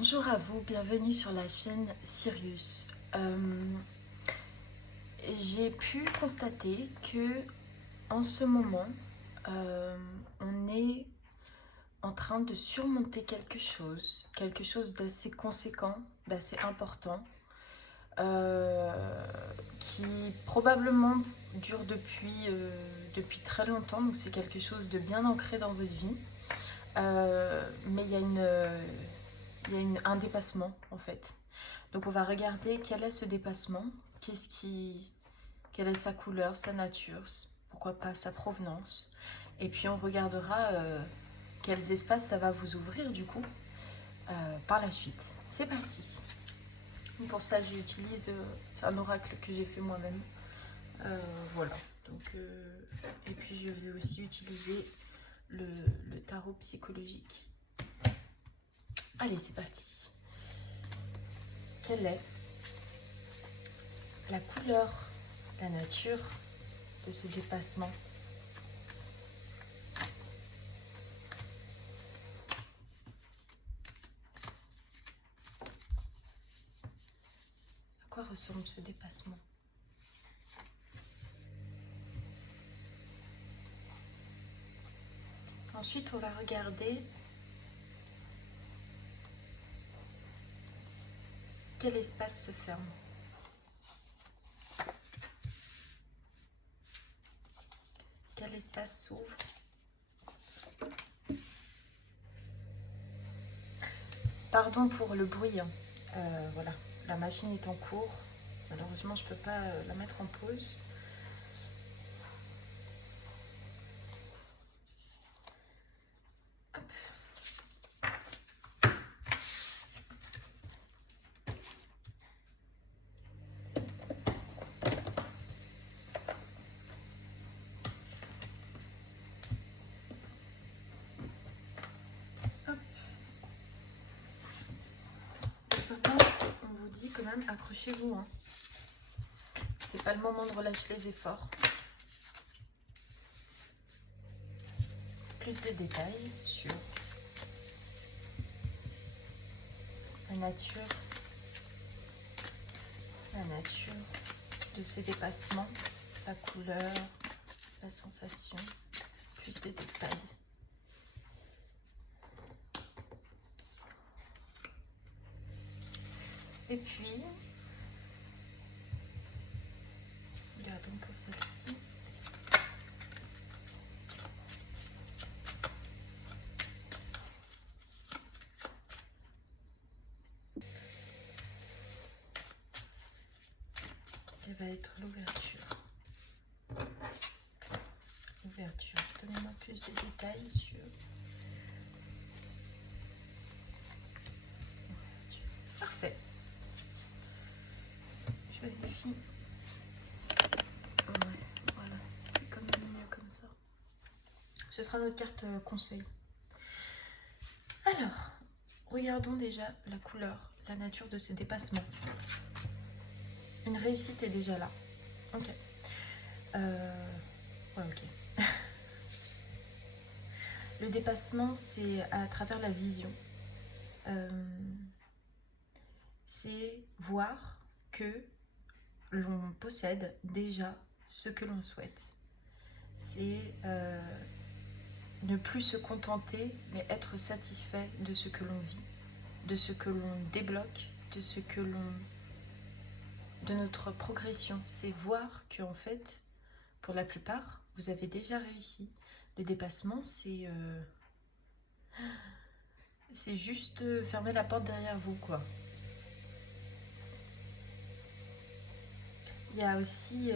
Bonjour à vous, bienvenue sur la chaîne Sirius. J'ai pu constater que en ce moment, on est en train de surmonter quelque chose d'assez conséquent, d'assez important, qui probablement dure depuis très longtemps, donc c'est quelque chose de bien ancré dans votre vie. Mais il y a un dépassement en fait. Donc on va regarder quel est ce dépassement, quelle est sa couleur, sa nature, pourquoi pas sa provenance. Et puis on regardera quels espaces ça va vous ouvrir du coup par la suite. C'est parti. Pour ça j'utilise, c'est un oracle que j'ai fait moi-même. Voilà. Donc, et puis je vais aussi utiliser le tarot psychologique. Allez, c'est parti. Quelle est la couleur, la nature de ce dépassement? À quoi ressemble ce dépassement? Ensuite, on va regarder quel espace se ferme. Quel espace s'ouvre? Pardon pour le bruit. Voilà, la machine est en cours. Malheureusement, je ne peux pas la mettre en pause. Hop. Hop. Pour certains, on vous dit quand même, accrochez-vous. Hein. C'est pas le moment de relâcher les efforts. Plus de détails sur la nature de ce dépassement, la couleur, la sensation, plus de détails. Et puis, regardons pour celle-ci. Elle va être l'ouverture. L'ouverture. Donnez-moi plus de détails sur l'ouverture. Parfait. Je vérifie. Ouais, voilà. C'est quand même mieux comme ça. Ce sera notre carte conseil. Alors, regardons déjà la couleur, la nature de ce dépassement. Une réussite est déjà là. Ok. Ouais, ok. Le dépassement, c'est à travers la vision. C'est voir que l'on possède déjà ce que l'on souhaite. C'est ne plus se contenter, mais être satisfait de ce que l'on vit, de ce que l'on débloque, de notre progression. C'est voir que en fait, pour la plupart, vous avez déjà réussi. Le dépassement, c'est juste fermer la porte derrière vous, quoi. Il y a aussi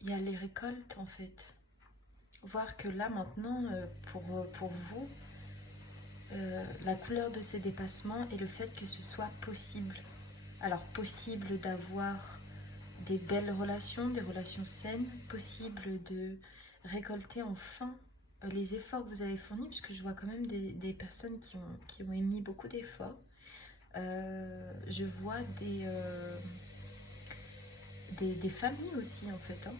il y a les récoltes en fait. Voir que là maintenant, pour vous, la couleur de ce dépassement et le fait que ce soit possible. Alors possible d'avoir des belles relations, des relations saines, possible de récolter enfin les efforts que vous avez fournis, puisque je vois quand même des personnes qui ont émis beaucoup d'efforts. Je vois des familles aussi en fait. Hein.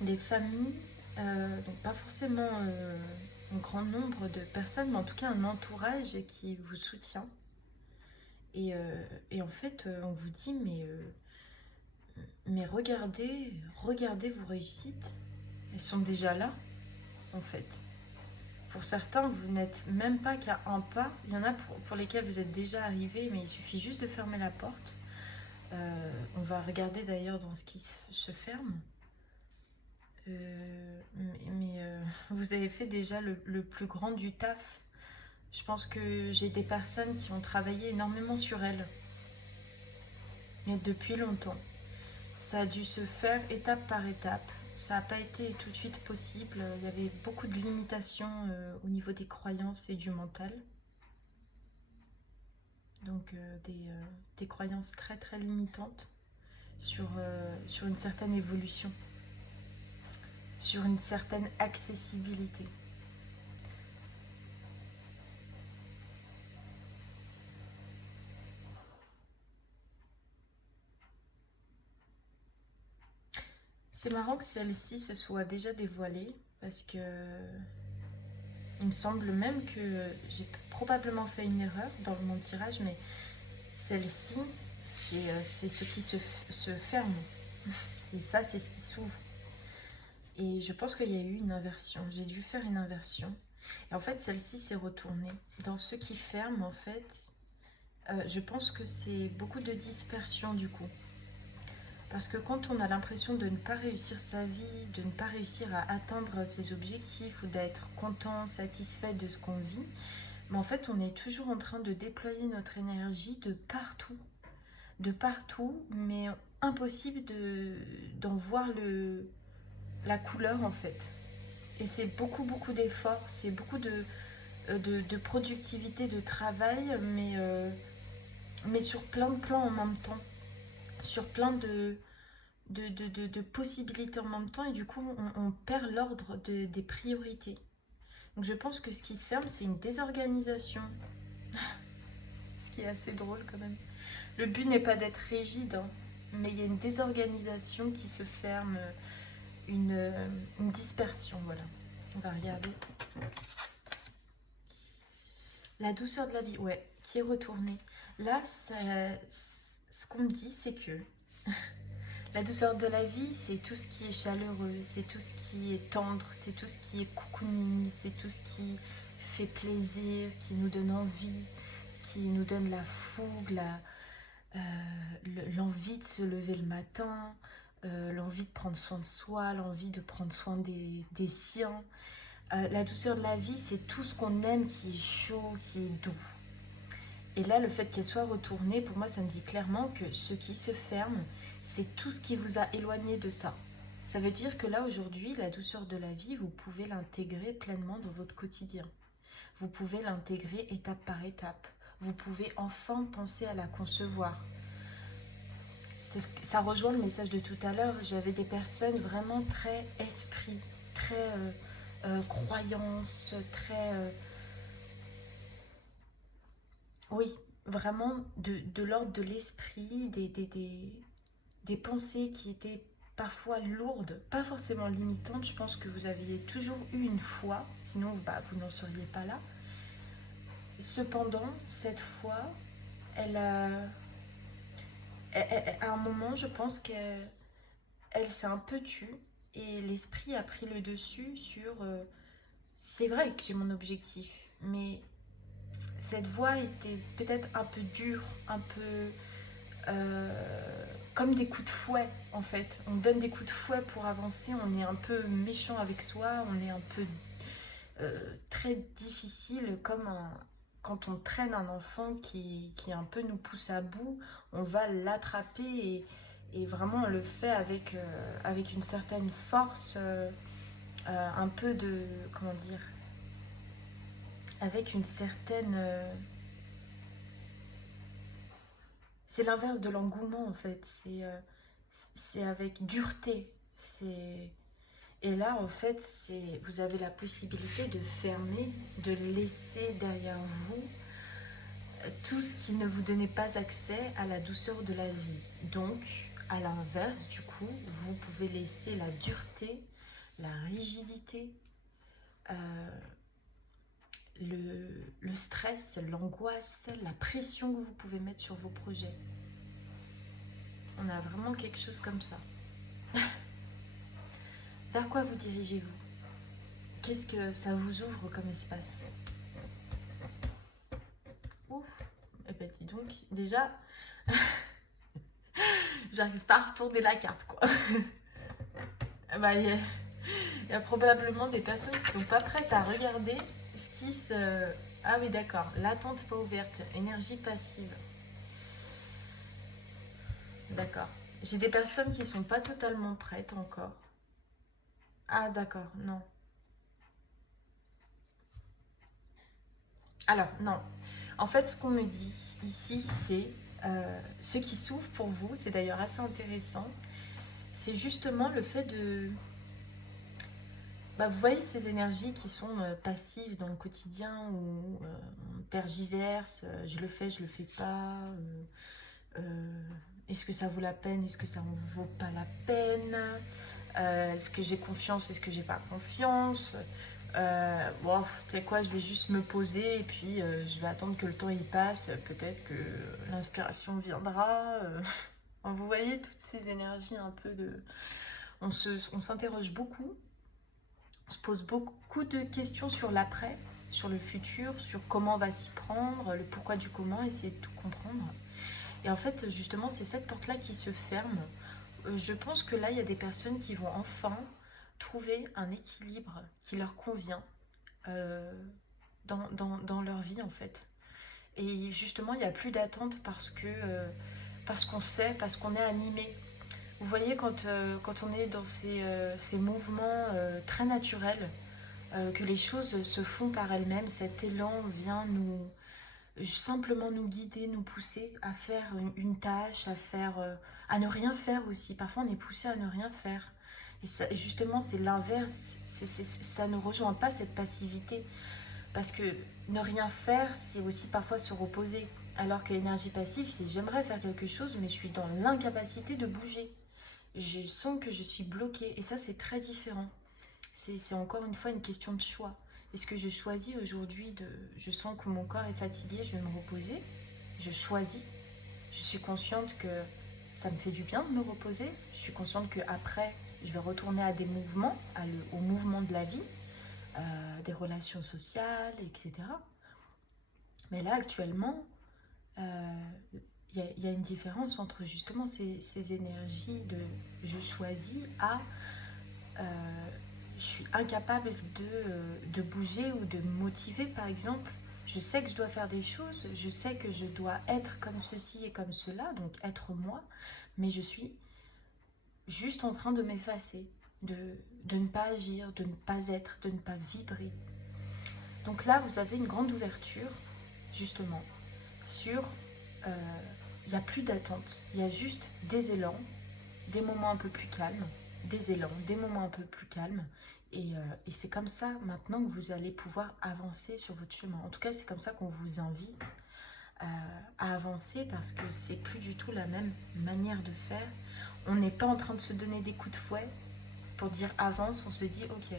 Des familles, donc pas forcément un grand nombre de personnes, mais en tout cas un entourage qui vous soutient. Et en fait, on vous dit, mais regardez vos réussites. Elles sont déjà là, en fait. Pour certains, vous n'êtes même pas qu'à un pas. Il y en a pour lesquels vous êtes déjà arrivé, mais il suffit juste de fermer la porte. On va regarder d'ailleurs dans ce qui se ferme. Vous avez fait déjà le plus grand du taf. Je pense que j'ai des personnes qui ont travaillé énormément sur elles. Et depuis longtemps. Ça a dû se faire étape par étape. Ça n'a pas été tout de suite possible. Il y avait beaucoup de limitations au niveau des croyances et du mental. Donc des croyances très très limitantes sur une certaine évolution, sur une certaine accessibilité. C'est marrant que celle-ci se soit déjà dévoilée parce que il me semble même que j'ai probablement fait une erreur dans mon tirage, mais celle-ci, c'est ce qui se ferme. Et ça, c'est ce qui s'ouvre. Et je pense qu'il y a eu une inversion. J'ai dû faire une inversion. Et en fait, celle-ci s'est retournée. Dans ce qui ferme, en fait, je pense que c'est beaucoup de dispersion du coup. Parce que quand on a l'impression de ne pas réussir sa vie, de ne pas réussir à atteindre ses objectifs ou d'être content, satisfait de ce qu'on vit, mais en fait on est toujours en train de déployer notre énergie de partout, mais impossible d'en voir la couleur en fait. Et c'est beaucoup d'efforts, c'est beaucoup de productivité, de travail, mais sur plein de plans en même temps. Sur plein de possibilités en même temps, et du coup on perd l'ordre des priorités. Donc je pense que ce qui se ferme, c'est une désorganisation. Ce qui est assez drôle quand même. Le but n'est pas d'être rigide, hein, mais il y a une désorganisation qui se ferme, une dispersion, voilà. On va regarder. La douceur de la vie, ouais, qui est retournée. Là, ce qu'on me dit, c'est que la douceur de la vie, c'est tout ce qui est chaleureux, c'est tout ce qui est tendre, c'est tout ce qui est cocooning, c'est tout ce qui fait plaisir, qui nous donne envie, qui nous donne la fougue, l'envie de se lever le matin, l'envie de prendre soin de soi, l'envie de prendre soin des siens. La douceur de la vie, c'est tout ce qu'on aime qui est chaud, qui est doux. Et là, le fait qu'elle soit retournée, pour moi, ça me dit clairement que ce qui se ferme, c'est tout ce qui vous a éloigné de ça. Ça veut dire que là, aujourd'hui, la douceur de la vie, vous pouvez l'intégrer pleinement dans votre quotidien. Vous pouvez l'intégrer étape par étape. Vous pouvez enfin penser à la concevoir. Ça rejoint le message de tout à l'heure. J'avais des personnes vraiment très esprit, très croyance, très... oui, vraiment de l'ordre de l'esprit, des pensées qui étaient parfois lourdes, pas forcément limitantes. Je pense que vous aviez toujours eu une foi, sinon vous n'en seriez pas là. Cependant, cette foi, à un moment, je pense qu'elle s'est un peu tue et l'esprit a pris le dessus sur c'est vrai que j'ai mon objectif, mais cette voie était peut-être un peu dure, un peu comme des coups de fouet en fait. On donne des coups de fouet pour avancer, on est un peu méchant avec soi, on est un peu très difficile, comme quand on traîne un enfant qui un peu nous pousse à bout, on va l'attraper et vraiment on le fait avec une certaine force, un peu de, comment dire, avec une certaine... c'est l'inverse de l'engouement en fait, c'est avec dureté. Et là en fait, vous avez la possibilité de fermer, de laisser derrière vous tout ce qui ne vous donnait pas accès à la douceur de la vie. Donc À l'inverse, du coup, vous pouvez laisser la dureté, la rigidité, le stress, l'angoisse, la pression que vous pouvez mettre sur vos projets. On a vraiment quelque chose comme ça. Vers quoi vous dirigez-vous? Qu'est-ce que ça vous ouvre comme espace? Ouf. Eh ben dis donc, déjà, j'arrive pas à retourner la carte, quoi. Bah, il y a probablement des personnes qui sont pas prêtes à regarder ce qui se... Ah oui, d'accord. L'attente pas ouverte. Énergie passive. D'accord. J'ai des personnes qui sont pas totalement prêtes encore. Ah d'accord, non. Alors, non. En fait, ce qu'on me dit ici, c'est ce qui s'ouvre pour vous, c'est d'ailleurs assez intéressant, c'est justement le fait de... Bah, vous voyez ces énergies qui sont passives dans le quotidien, où on tergiverse, je le fais, je le fais pas, est-ce que ça vaut la peine, est-ce que ça en vaut pas la peine, est-ce que j'ai confiance, est-ce que j'ai pas confiance, bon, tu sais quoi, je vais juste me poser et puis je vais attendre que le temps il passe, peut-être que l'inspiration viendra. Vous voyez toutes ces énergies un peu de... On s'interroge beaucoup, on se pose beaucoup de questions sur l'après, sur le futur, sur comment on va s'y prendre, le pourquoi du comment, essayer de tout comprendre. Et en fait, justement, c'est cette porte-là qui se ferme. Je pense que là, il y a des personnes qui vont enfin trouver un équilibre qui leur convient euh, dans leur vie, en fait. Et justement, il n'y a plus d'attente parce qu'on sait, parce qu'on est animé. Vous voyez, quand on est dans ces mouvements très naturels, que les choses se font par elles-mêmes, cet élan vient simplement nous guider, nous pousser à faire une tâche, à ne rien faire aussi. Parfois, on est poussé à ne rien faire. Et ça, justement, c'est l'inverse. Ça ne rejoint pas cette passivité. Parce que ne rien faire, c'est aussi parfois se reposer. Alors que l'énergie passive, c'est j'aimerais faire quelque chose, mais je suis dans l'incapacité de bouger. Je sens que je suis bloquée. Et ça, c'est très différent. C'est encore une fois une question de choix. Est-ce que je choisis aujourd'hui de... Je sens que mon corps est fatigué, je vais me reposer. Je choisis. Je suis consciente que ça me fait du bien de me reposer. Je suis consciente qu'après, je vais retourner à des mouvements, au mouvement de la vie, des relations sociales, etc. Mais là, actuellement, il y a une différence entre justement ces énergies de je choisis à... je suis incapable de bouger ou de me motiver, par exemple. Je sais que je dois faire des choses, je sais que je dois être comme ceci et comme cela, donc être moi, mais je suis juste en train de m'effacer, de ne pas agir, de ne pas être, de ne pas vibrer. Donc là, vous avez une grande ouverture, justement, sur... il n'y a plus d'attente, il y a juste des élans, des moments un peu plus calmes, des élans, des moments un peu plus calmes. Et c'est comme ça maintenant que vous allez pouvoir avancer sur votre chemin. En tout cas, c'est comme ça qu'on vous invite à avancer parce que c'est plus du tout la même manière de faire. On n'est pas en train de se donner des coups de fouet pour dire avance. On se dit ok,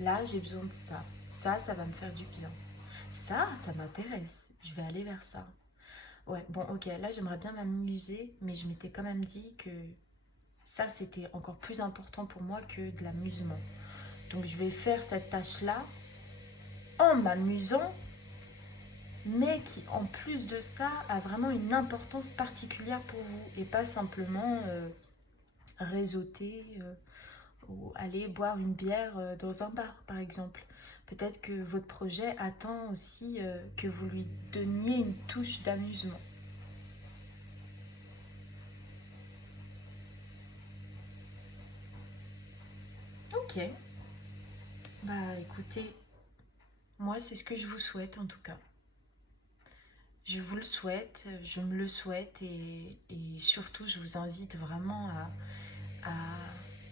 là j'ai besoin de ça. Ça va me faire du bien. Ça m'intéresse. Je vais aller vers ça. Ouais, bon ok, là j'aimerais bien m'amuser, mais je m'étais quand même dit que ça c'était encore plus important pour moi que de l'amusement. Donc je vais faire cette tâche-là en m'amusant, mais qui en plus de ça a vraiment une importance particulière pour vous et pas simplement réseauter ou aller boire une bière dans un bar par exemple. Peut-être que votre projet attend aussi que vous lui donniez une touche d'amusement. Ok, bah écoutez, moi c'est ce que je vous souhaite en tout cas. Je vous le souhaite, je me le souhaite et surtout je vous invite vraiment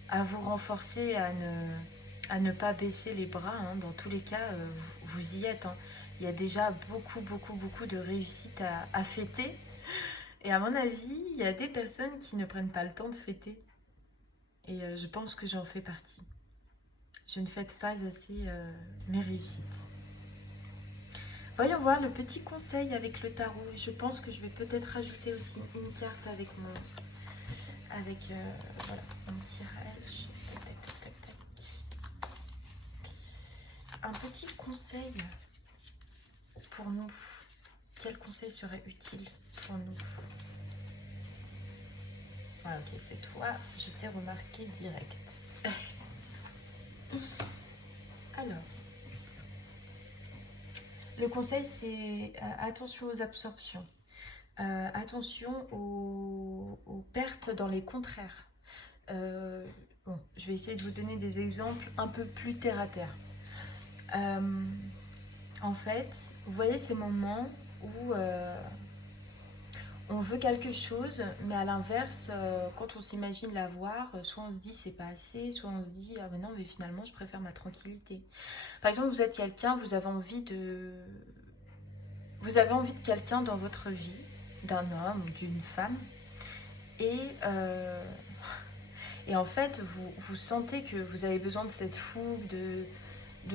à vous renforcer, à ne pas baisser les bras. Hein. Dans tous les cas, vous y êtes. Hein. Il y a déjà beaucoup de réussite à fêter. Et à mon avis, il y a des personnes qui ne prennent pas le temps de fêter. Et je pense que j'en fais partie. Je ne fête pas assez mes réussites. Voyons voir le petit conseil avec le tarot. Je pense que je vais peut-être rajouter aussi une carte avec voilà, mon tirage. Tac, tac, tac, tac, tac. Un petit conseil pour nous. Quel conseil serait utile pour nous? Ah, ok, c'est toi. Je t'ai remarqué direct. Alors, le conseil, c'est attention aux absorptions. Attention aux pertes dans les contraires. Bon, je vais essayer de vous donner des exemples un peu plus terre à terre. En fait, vous voyez ces moments où on veut quelque chose, mais à l'inverse, quand on s'imagine l'avoir, soit on se dit c'est pas assez, soit on se dit ah ben non, mais finalement je préfère ma tranquillité. Par exemple, vous êtes quelqu'un, vous avez envie de quelqu'un dans votre vie, d'un homme, d'une femme, et en fait, vous sentez que vous avez besoin de cette fougue, de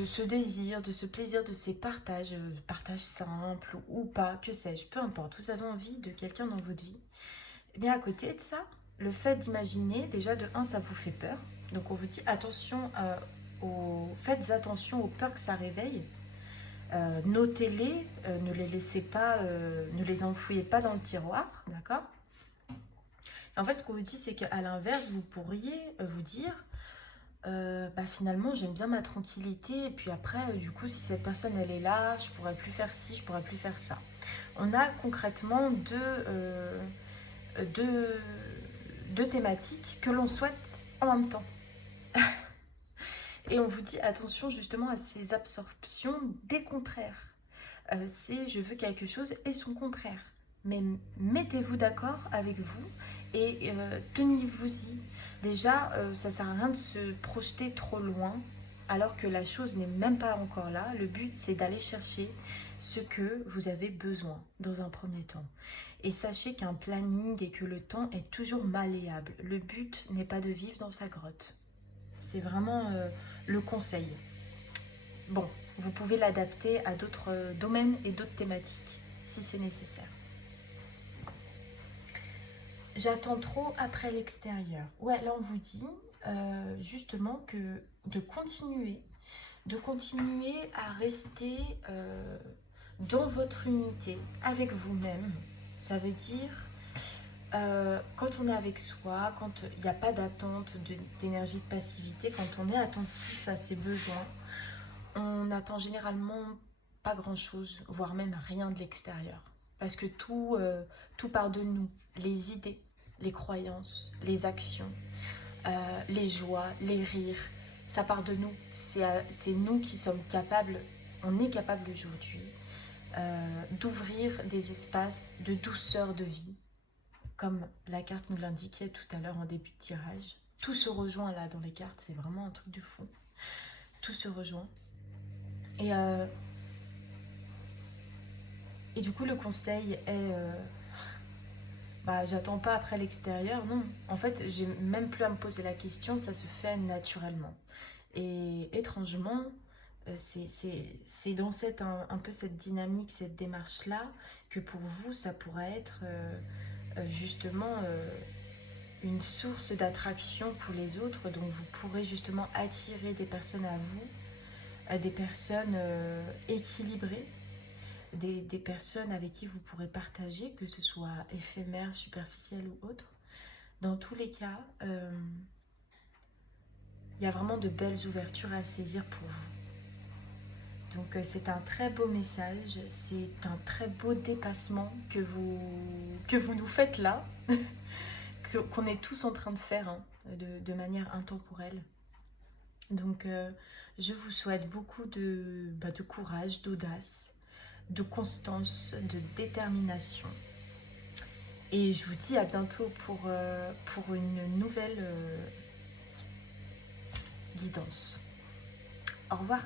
ce désir, de ce plaisir, de ces partages simples ou pas, que sais-je, peu importe. Vous avez envie de quelqu'un dans votre vie. Et bien à côté de ça, le fait d'imaginer, déjà de un, ça vous fait peur. Donc on vous dit attention, faites attention aux peurs que ça réveille. Notez-les, ne les laissez pas, ne les enfouillez pas dans le tiroir, d'accord? En fait, ce qu'on vous dit, c'est qu'à l'inverse, vous pourriez vous dire bah finalement, j'aime bien ma tranquillité. Et puis après, du coup, si cette personne, elle est là, je pourrais plus faire ci, je pourrais plus faire ça. On a concrètement deux thématiques que l'on souhaite en même temps. Et on vous dit attention justement à ces absorptions des contraires. C'est je veux quelque chose et son contraire. Mais mettez-vous d'accord avec vous et tenez-vous-y. Déjà, ça ne sert à rien de se projeter trop loin alors que la chose n'est même pas encore là. Le but, c'est d'aller chercher ce que vous avez besoin dans un premier temps. Et sachez qu'un planning et que le temps est toujours malléable. Le but n'est pas de vivre dans sa grotte. C'est vraiment le conseil. Bon, vous pouvez l'adapter à d'autres domaines et d'autres thématiques si c'est nécessaire. J'attends trop après l'extérieur. Ouais, là on vous dit justement que de continuer à rester dans votre unité avec vous-même. Ça veut dire quand on est avec soi, quand il n'y a pas d'attente d'énergie de passivité, quand on est attentif à ses besoins, on n'attend généralement pas grand-chose, voire même rien de l'extérieur. Parce que tout part de nous, les idées, les croyances, les actions, les joies, les rires, ça part de nous. C'est nous qui sommes capables, on est capable aujourd'hui d'ouvrir des espaces de douceur de vie, comme la carte nous l'indiquait tout à l'heure en début de tirage. Tout se rejoint là dans les cartes, c'est vraiment un truc de fou. Tout se rejoint. Et du coup, le conseil est... j'attends pas après l'extérieur, non. En fait, j'ai même plus à me poser la question, ça se fait naturellement. Et étrangement, c'est dans un peu cette dynamique, cette démarche-là, que pour vous, ça pourrait être justement une source d'attraction pour les autres, donc vous pourrez justement attirer des personnes à vous, des personnes équilibrées, des personnes avec qui vous pourrez partager, que ce soit éphémère, superficiel ou autre. Dans tous les cas, il y a vraiment de belles ouvertures à saisir pour vous. Donc c'est un très beau message, c'est un très beau dépassement que vous nous faites là, qu'on est tous en train de faire hein, de manière intemporelle. Donc je vous souhaite beaucoup de courage, d'audace, de constance, de détermination. Et je vous dis à bientôt pour une nouvelle guidance. Au revoir.